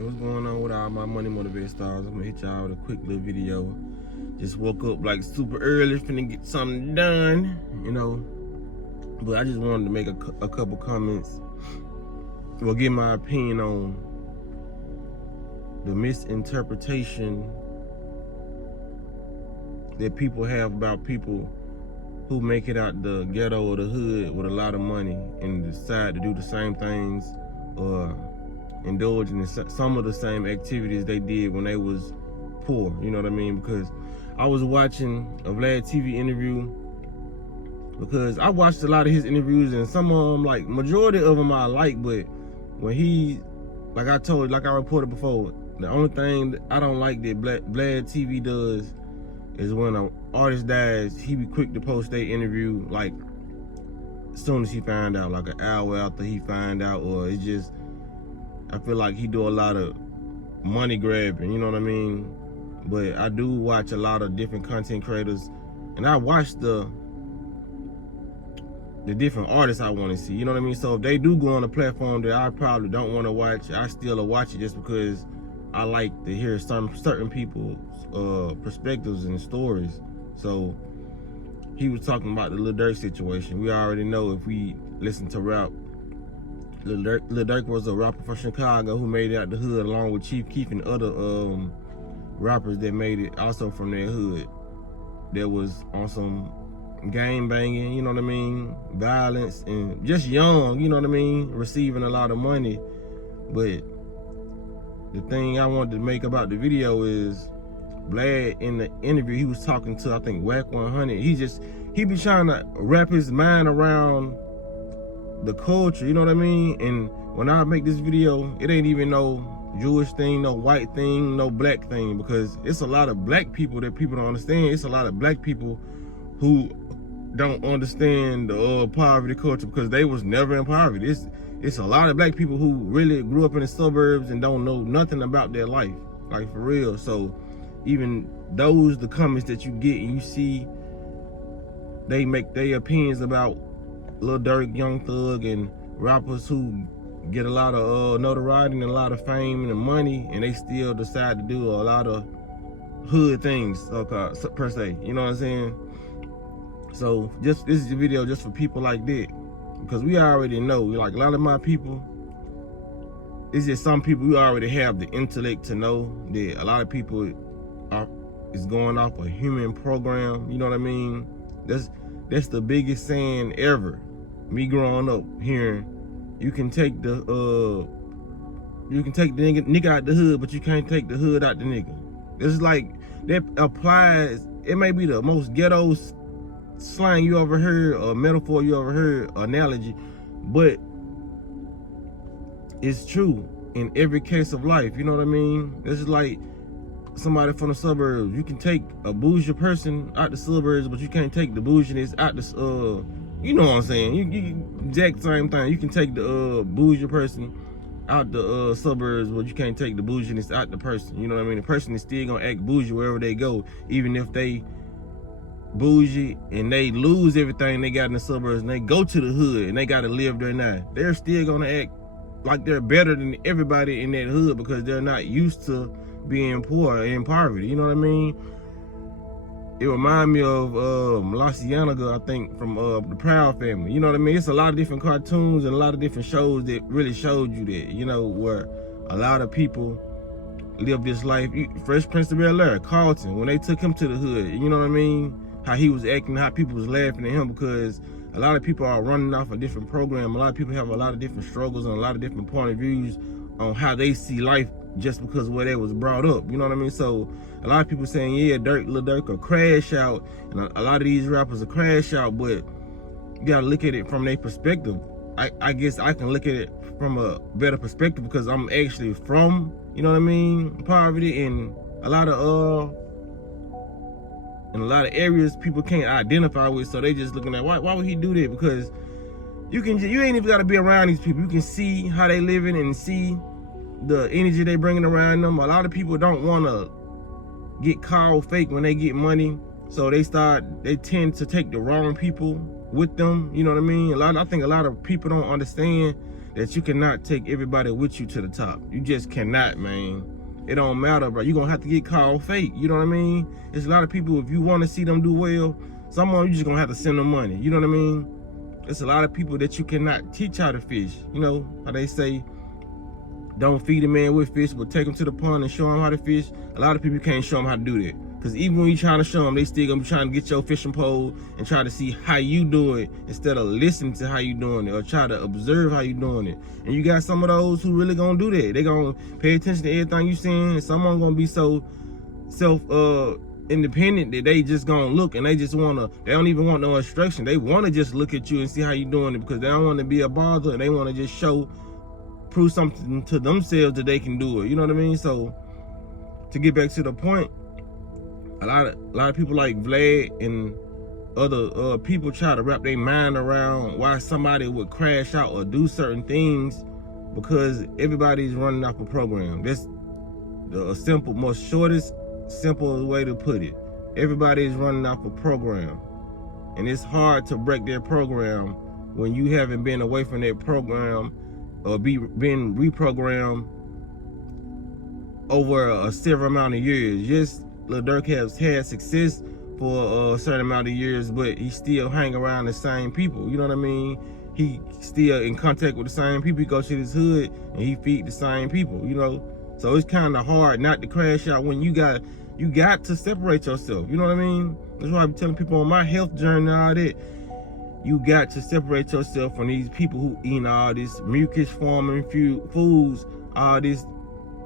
Hey, what's going on with all my money motivated stars? I'm gonna hit y'all with a quick little video. Just woke up like super early, finna get something done, But I just wanted to make a couple comments. Well, give my opinion on the misinterpretation that people have about people who make it out the ghetto or the hood with a lot of money and decide to do the same things or indulge in some of the same activities they did when they was poor, you know what I mean? Because I was watching a Vlad TV interview, because I watched a lot of his interviews, and some of them, like majority of them I like, but when he, like I reported before, the only thing that I don't like that Vlad TV does is when an artist dies, he be quick to post their interview like as soon as he find out, like an hour after he find out, or it's just, I feel like he do a lot of money grabbing, you know what I mean? But I do watch a lot of different content creators, and I watch the different artists I want to see, you know what I mean? So if they do go on a platform that I probably don't want to watch, I still will watch it just because I like to hear certain people's perspectives and stories. So he was talking about the Lil Durk situation. We already know, if we listen to rap, Lil Durk was a rapper from Chicago who made it out the hood, along with Chief Keef and other rappers that made it also from their hood. That was on some gang banging, you know what I mean, violence, and just young, you know what I mean, receiving a lot of money. But the thing I wanted to make about the video is, Vlad, in the interview, he was talking to, I think, Whack 100. He be trying to wrap his mind around the culture, you know what I mean? And when I make this video, it ain't even no Jewish thing, no white thing, no black thing, because it's a lot of black people that people don't understand. It's a lot of black people who don't understand the poverty culture, because they was never in poverty. It's a lot of black people who really grew up in the suburbs and don't know nothing about their life, like for real. So even the comments that you get and you see, they make their opinions about Lil Durk, Young Thug, and rappers who get a lot of notoriety and a lot of fame and money, and they still decide to do a lot of hood things, per se, you know what I'm saying? So this is a video just for people like that, because we already know, like a lot of my people, it's just some people we already have the intellect to know that a lot of people is going off a human program, you know what I mean? That's the biggest saying ever. Me growing up hearing, you can take the nigga out the hood, but you can't take the hood out the nigga. It's like that applies. It may be the most ghetto slang you ever heard, or metaphor you ever heard, analogy, but it's true in every case of life, you know what I mean? This is like somebody from the suburbs. You can take a bougie person out the suburbs, but you can't take the bouginess out the you know what I'm saying? You exact same thing. You can take the bougie person out the suburbs, but you can't take the bouginess out the person. You know what I mean? The person is still gonna act bougie wherever they go, even if they bougie and they lose everything they got in the suburbs and they go to the hood and they gotta live there now. They're still gonna act like they're better than everybody in that hood, because they're not used to being poor, in poverty, you know what I mean? It remind me of La Cienega, I think, from the Proud Family, you know what I mean? It's a lot of different cartoons and a lot of different shows that really showed you that, you know, where a lot of people live this life. Fresh Prince of Bel-Air, Carlton, when they took him to the hood, you know what I mean? How he was acting, how people was laughing at him, because a lot of people are running off a different program. A lot of people have a lot of different struggles and a lot of different point of views on how they see life, just because of where they was brought up, you know what I mean? So a lot of people saying, yeah, Lil Durk will crash out, and a lot of these rappers will crash out, but you gotta look at it from their perspective. I guess I can look at it from a better perspective, because I'm actually from, you know what I mean, poverty, and a lot of areas people can't identify with, so they just looking at, why would he do that? Because you ain't even gotta be around these people. You can see how they living and see the energy they bringing around them. A lot of people don't want to get called fake when they get money, so they tend to take the wrong people with them, you know what I mean? I think a lot of people don't understand that you cannot take everybody with you to the top. You just cannot, man. It don't matter, bro. You're gonna have to get called fake. You know what I mean? There's a lot of people, if you want to see them do well, someone you just gonna have to send them money. You know what I mean? There's a lot of people that you cannot teach how to fish. You know how they say, don't feed a man with fish, but take him to the pond and show him how to fish. A lot of people can't show them how to do that. Because even when you're trying to show them, they still gonna be trying to get your fishing pole and try to see how you do it instead of listening to how you doing it or try to observe how you doing it. And you got some of those who really gonna do that. They gonna pay attention to everything you saying, and someone gonna be so independent that they just gonna look and they don't even want no instruction. They wanna just look at you and see how you doing it because they don't wanna be a bother and they wanna just prove something to themselves that they can do it. You know what I mean? So to get back to the point, a lot of people like Vlad and other people try to wrap their mind around why somebody would crash out or do certain things because everybody's running off a program. That's the simplest way to put it. Everybody's running off a program, and it's hard to break their program when you haven't been away from that program or been reprogrammed over a several amount of years. Yes, Lil Durk has had success for a certain amount of years, but he still hang around the same people. You know what I mean? He still in contact with the same people. He goes to his hood and he feed the same people. You know, so it's kind of hard not to crash out when you got to separate yourself. You know what I mean? That's why I'm telling people on my health journey and all that. You got to separate yourself from these people who eating all this mucus forming foods, all this.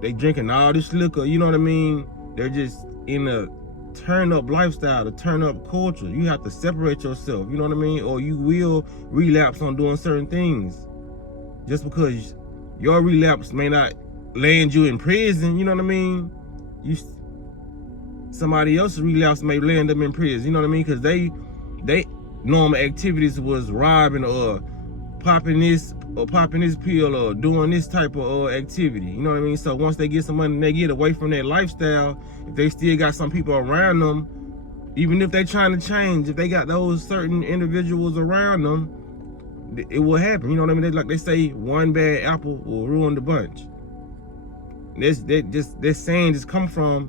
They drinking all this liquor. You know what I mean? They're just in a turn up lifestyle, a turn up culture. You have to separate yourself, you know what I mean? Or you will relapse on doing certain things. Just because your relapse may not land you in prison, you know what I mean? Somebody else's relapse may land them in prison, you know what I mean? Because they normal activities was robbing or popping this pill or doing this type of activity, you know what I mean? So once they get some money and they get away from that lifestyle, if they still got some people around them, even if they trying to change, if they got those certain individuals around them, it will happen. You know what I mean? Like they say, one bad apple will ruin the bunch. This saying just come from,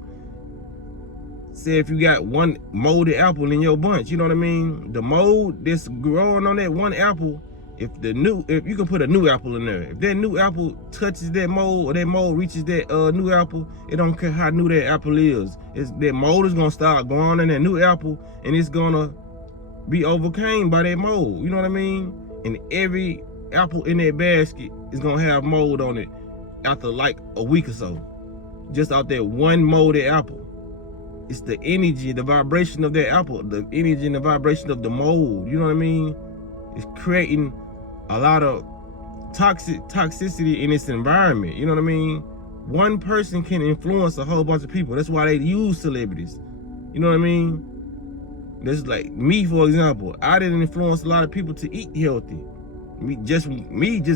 say if you got one molded apple in your bunch, you know what I mean? The mold that's growing on that one apple, if you can put a new apple in there, if that new apple touches that mold or that mold reaches that new apple, it don't care how new that apple is. That mold is gonna start growing in that new apple, and it's gonna be overcame by that mold. You know what I mean? And every apple in that basket is gonna have mold on it after like a week or so, just out that one molded apple. It's the energy, the vibration of that apple, the energy and the vibration of the mold. You know what I mean? It's creating a lot of toxicity in its environment. You know what I mean? One person can influence a whole bunch of people. That's why they use celebrities. You know what I mean? That's like me, for example. I didn't influence a lot of people to eat healthy. Me just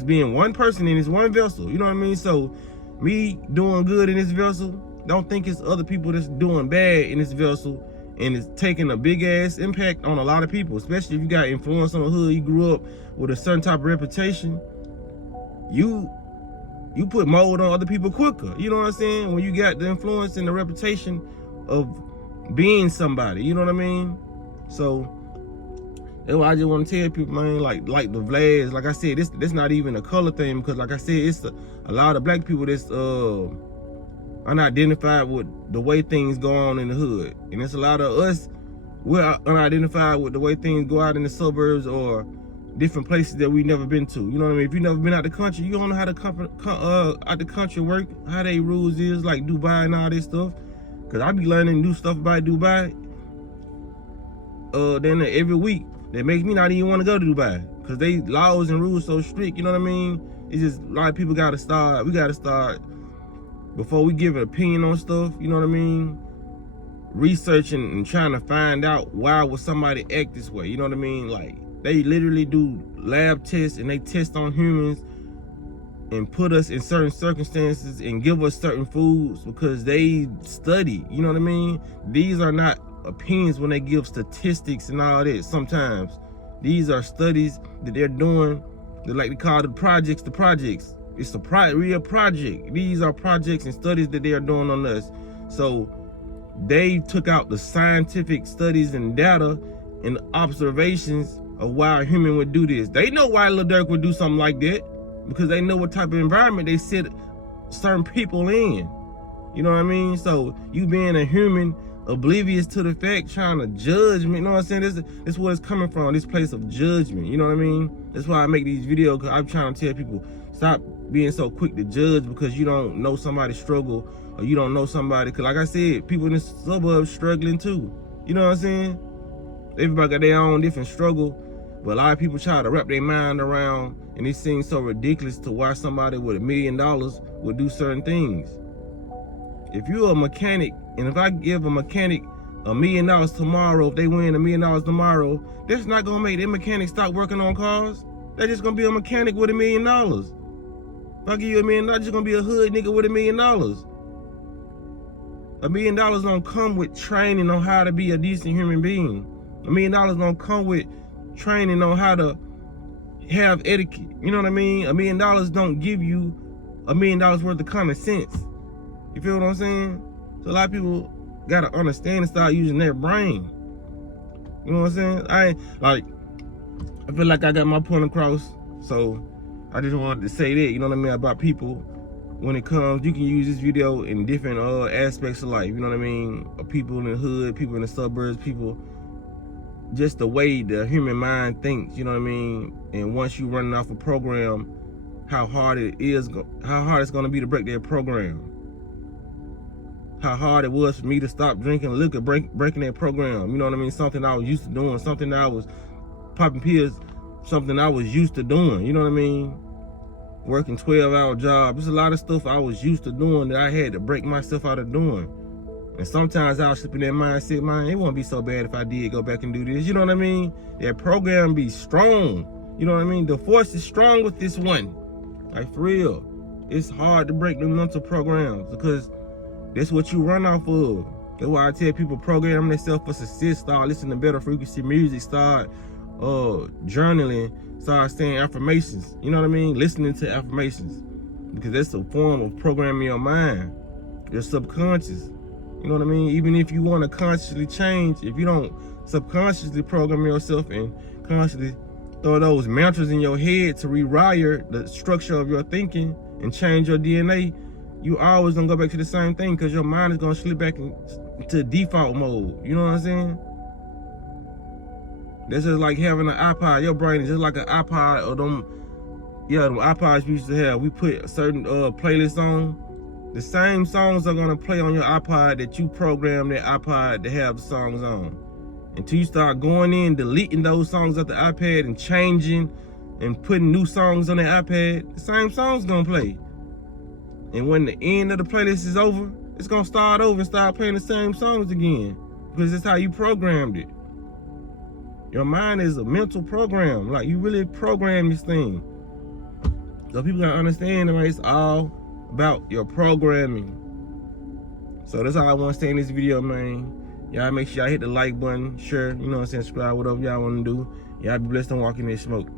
being one person in this one vessel. You know what I mean? So me doing good in this vessel, don't think it's other people that's doing bad in this vessel, and it's taking a big ass impact on a lot of people, especially if you got influence on the hood, you grew up with a certain type of reputation. You put mold on other people quicker. You know what I'm saying? When you got the influence and the reputation of being somebody, you know what I mean? So that's why I just want to tell people, man, like the Vlads, like I said, this not even a color thing, because like I said, it's a lot of black people that's unidentified with the way things go on in the hood. And it's a lot of us, we're unidentified with the way things go out in the suburbs or different places that we've never been to. You know what I mean? If you've never been out the country, you don't know how out the country work, how they rules is, like Dubai and all this stuff. Cause I be learning new stuff about Dubai then every week that makes me not even want to go to Dubai, cause they laws and rules so strict. You know what I mean? It's just a lot of people we gotta start before we give an opinion on stuff, you know what I mean? Researching and trying to find out why would somebody act this way, you know what I mean? Like, they literally do lab tests and they test on humans and put us in certain circumstances and give us certain foods because they study, you know what I mean? These are not opinions when they give statistics and all that sometimes. These are studies that they're doing They like to call the projects the projects. It's a real project. These are projects and studies that they are doing on us. So they took out the scientific studies and data and observations of why a human would do this. They know why Lil Durk would do something like that, because they know what type of environment they set certain people in. You know what I mean? So you being a human, oblivious to the fact, trying to judge me, you know what I'm saying? This is where it's coming from, this place of judgment, you know what I mean? That's why I make these videos, because I'm trying to tell people, stop being so quick to judge because you don't know somebody's struggle, or you don't know somebody, because like I said, people in the suburbs struggling too. You know what I'm saying? Everybody got their own different struggle, but a lot of people try to wrap their mind around, and it seems so ridiculous to why somebody with $1 million would do certain things. If you're a mechanic, and if I give a mechanic $1 million tomorrow, if they win $1 million tomorrow, that's not gonna make that mechanic stop working on cars. They're just gonna be a mechanic with $1 million. If I give you $1 million, you're just gonna be a hood nigga with $1 million. $1 million don't come with training on how to be a decent human being. $1 million don't come with training on how to have etiquette. You know what I mean? $1 million don't give you $1 million worth of common sense. You feel what I'm saying? So a lot of people gotta understand and start using their brain. You know what I'm saying? I feel like I got my point across. So I just wanted to say that, you know what I mean, about people. When it comes, you can use this video in different aspects of life. You know what I mean? People in the hood, people in the suburbs, people, just the way the human mind thinks. You know what I mean? And once you running off a program, how hard it's gonna be to break that program. How hard it was for me to stop drinking liquor, breaking that program. You know what I mean? Something I was used to doing, something I was popping pills, something I was used to doing. You know what I mean? Working 12-hour jobs. There's a lot of stuff I was used to doing that I had to break myself out of doing. And sometimes I was slipping that mindset, man, it won't be so bad if I did go back and do this. You know what I mean? That program be strong. You know what I mean? The force is strong with this one. Like, for real. It's hard to break the mental programs because that's what you run off of. That's why I tell people, program themselves for success. Start listening to better frequency music. Start journaling. Start saying affirmations. You know what I mean? Listening to affirmations. Because that's a form of programming your mind. Your subconscious. You know what I mean? Even if you want to consciously change, if you don't subconsciously program yourself and consciously throw those mantras in your head to rewire the structure of your thinking and change your DNA, you always gonna go back to the same thing because your mind is gonna slip back into default mode. You know what I'm saying? That's just like having an iPod. Your brain is just like an iPod or them iPods we used to have. We put a certain playlist on. The same songs are gonna play on your iPod that you program that iPod to have the songs on. Until you start going in, deleting those songs off the iPad and changing and putting new songs on the iPad, the same song's gonna play. And when the end of the playlist is over, it's gonna start over and start playing the same songs again. Because that's how you programmed it. Your mind is a mental program. Like, you really program this thing. So people gotta understand that, right? It's all about your programming. So that's all I want to say in this video, man. Y'all make sure y'all hit the like button, share, you know what I'm saying, subscribe, whatever y'all want to do. Y'all be blessed and walk in this smoke.